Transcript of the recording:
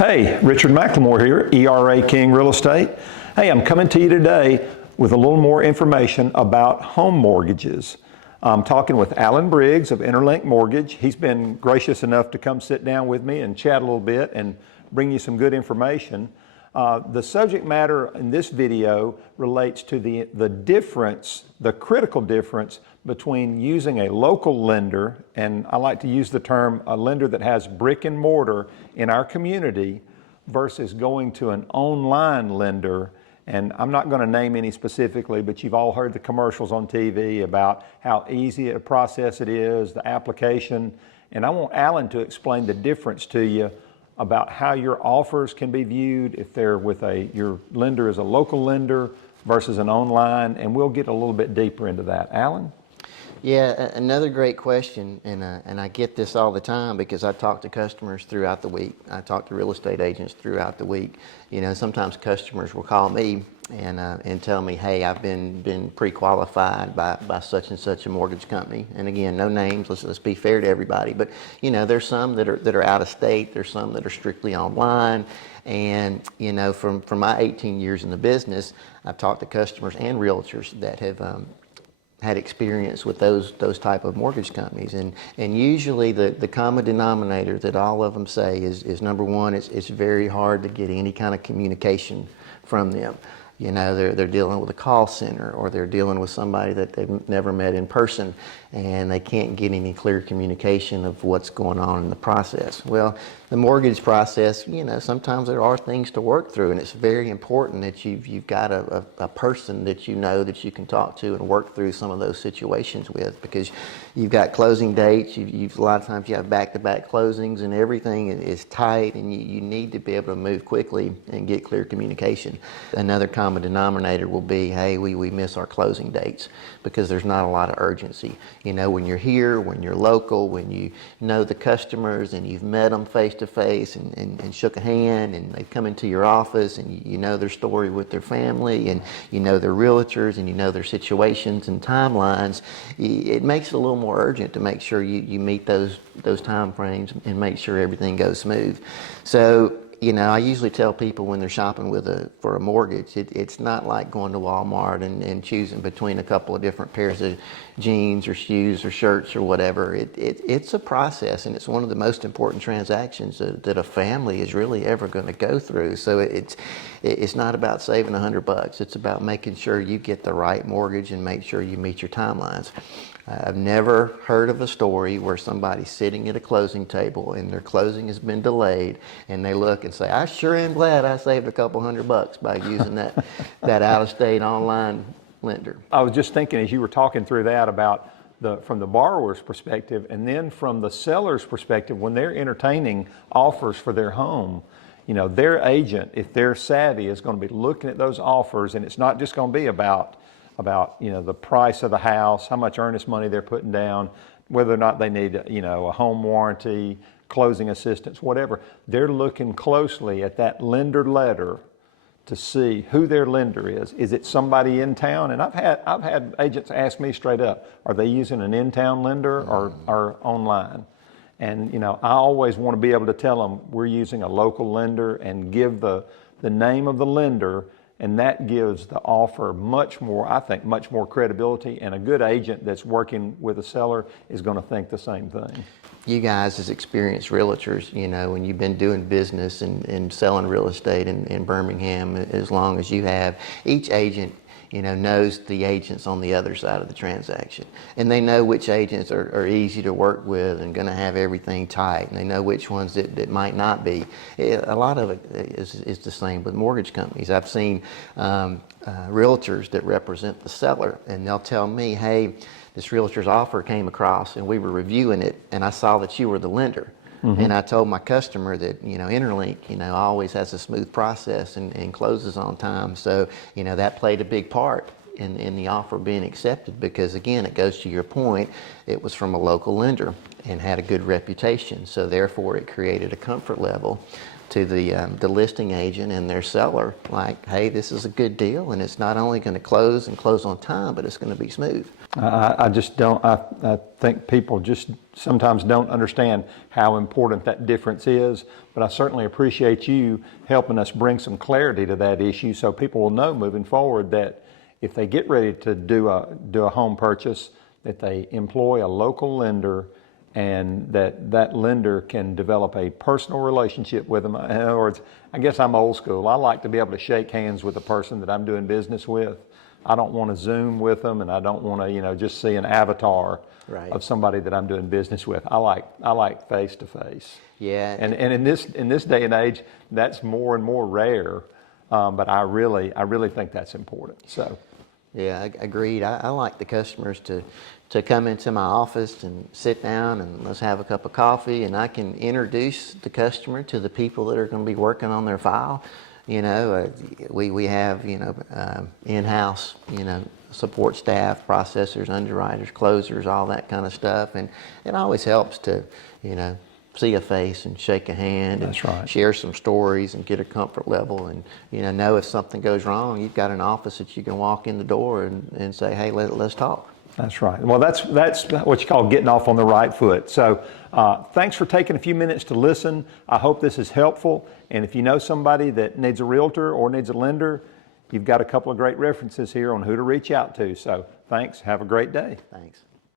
Hey, Richard McLemore here, ERA King Real Estate. Hey, I'm coming to you today with a little more information about home mortgages. I'm talking with Alan Briggs of Interlink Mortgage. He's been gracious enough to come sit down with me and chat a little bit and bring you some good information. The subject matter in this video relates to the difference, the critical difference between using a local lender, and I like to use the term a lender that has brick and mortar in our community, versus going to an online lender. And I'm not going to name any specifically, but you've all heard the commercials on TV about how easy a process it is, the application. And I want Alan to explain the difference to you about how your offers can be viewed if they're with your lender is a local lender versus an online, and we'll get a little bit deeper into that. Alan? Yeah, another great question, and I get this all the time because I talk to customers throughout the week. I talk to real estate agents throughout the week. You know, sometimes customers will call me and tell me, hey, I've been pre-qualified by such and such a mortgage company. And again, no names. Let's be fair to everybody. But you know, there's some that are out of state. There's some that are strictly online. And you know, from my 18 years in the business, I've talked to customers and realtors that have had experience with those type of mortgage companies, and usually the common denominator that all of them say is number one, it's very hard to get any kind of communication from them. You know, they're dealing with a call center, or they're dealing with somebody that they've never met in person, and they can't get any clear communication of what's going on in the process. Well, the mortgage process, you know, sometimes there are things to work through, and it's very important that you've got a person that you know that you can talk to and work through some of those situations with, because you've got closing dates, you've a lot of times you have back-to-back closings, and everything is tight, and you need to be able to move quickly and get clear communication. Another common denominator will be, hey, we miss our closing dates because there's not a lot of urgency. You know, when you're here, when you're local, when you know the customers and you've met them face to face and shook a hand, and they've come into your office, and you know their story with their family, and you know their realtors, and you know their situations and timelines, it makes it a little more urgent to make sure you meet those time frames and make sure everything goes smooth. So, you know, I usually tell people when they're shopping for a mortgage, it's not like going to Walmart and choosing between a couple of different pairs of jeans or shoes or shirts or whatever. It's a process, and it's one of the most important transactions that a family is really ever going to go through. So it's not about saving $100. It's about making sure you get the right mortgage and make sure you meet your timelines. I've never heard of a story where somebody's sitting at a closing table and their closing has been delayed, and they look and say, I sure am glad I saved a couple $100 by using that out-of-state online lender. I was just thinking as you were talking through that about from the borrower's perspective, and then from the seller's perspective, when they're entertaining offers for their home, you know, their agent, if they're savvy, is going to be looking at those offers, and it's not just going to be about you know, the price of the house, how much earnest money they're putting down, whether or not they need, you know, a home warranty, closing assistance, whatever. They're looking closely at that lender letter to see who their lender is. Is it somebody in town? And I've had agents ask me straight up, are they using an in-town lender or online? And you know, I always want to be able to tell them we're using a local lender and give the name of the lender. And that gives the offer much more, I think, much more credibility, and a good agent that's working with a seller is going to think the same thing. You guys as experienced realtors, you know, when you've been doing business and selling real estate in Birmingham as long as you have, each agent, you know, knows the agents on the other side of the transaction. And they know which agents are easy to work with and going to have everything tight. And they know which ones that might not be. A lot of it is the same with mortgage companies. I've seen realtors that represent the seller, and they'll tell me, hey, this realtor's offer came across and we were reviewing it, and I saw that you were the lender. Mm-hmm. And I told my customer that, you know, Interlink, you know, always has a smooth process and closes on time. So, you know, that played a big part in the offer being accepted, because again, it goes to your point, it was from a local lender and had a good reputation. So therefore it created a comfort level the listing agent and their seller, like, hey, this is a good deal, and it's not only going to close and close on time, but it's going to be smooth. I just don't, I think people just sometimes don't understand how important that difference is, but I certainly appreciate you helping us bring some clarity to that issue so people will know moving forward that if they get ready to do a home purchase, that they employ a local lender and that lender can develop a personal relationship with them. In other words, I guess I'm old school. I like to be able to shake hands with the person that I'm doing business with. I don't want to Zoom with them, and I don't want to, just see an avatar of somebody that I'm doing business with. I like face to face. Yeah. And in this day and age, that's more and more rare. But I really think that's important. So. Yeah, agreed. I like the customers to come into my office and sit down and let's have a cup of coffee, and I can introduce the customer to the people that are going to be working on their file. We have in-house support staff, processors, underwriters, closers, all that kind of stuff, and it always helps to see a face and shake a hand. That's and right. Share some stories and get a comfort level, and know if something goes wrong, you've got an office that you can walk in the door and say, hey, let's talk. That's right. Well, that's what you call getting off on the right foot. So thanks for taking a few minutes to listen. I hope this is helpful. And if you know somebody that needs a realtor or needs a lender, you've got a couple of great references here on who to reach out to. So thanks. Have a great day. Thanks.